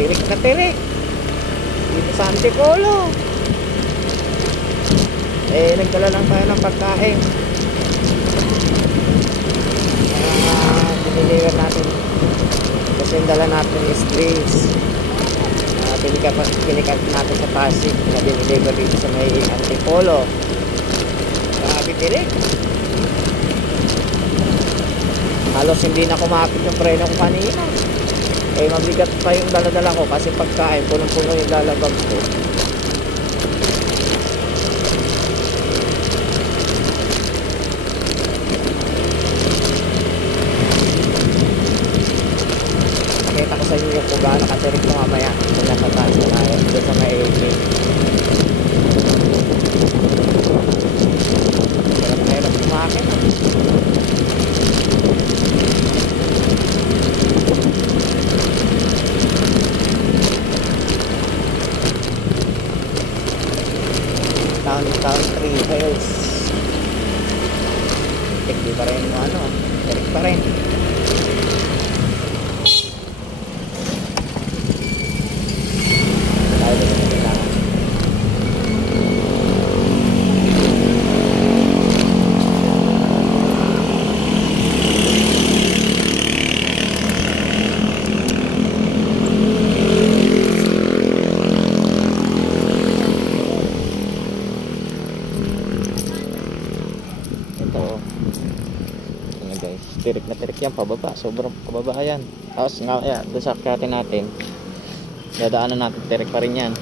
Tirik na tirik dito sa Antipolo. Nagdala lang tayo ng pagkain. Diniliver natin kasi yung dala natin is drinks. Pinikat natin sa Pasig na diniliver dito sa may Antipolo. Grabe tirik. Halos hindi na kumakit yung preno ko kanina. Mabigat pa yung daladala ko kasi pagkain punong-puno yung lalabag ko. Nakita ko sa inyo yung kung gaano katirik ko mamaya kung nasa taas na tayo dito sa may AJ. Hirap kumakit. Town 3 Hills. Hindi pa rin ano, tirik pa rin. Tayo din yung kailangan. Tirik na tirik yan pababa, sobrang pababa yan. Tapos nga yan, doon sa akyate natin dadaanan natin, tirik pa rin yan.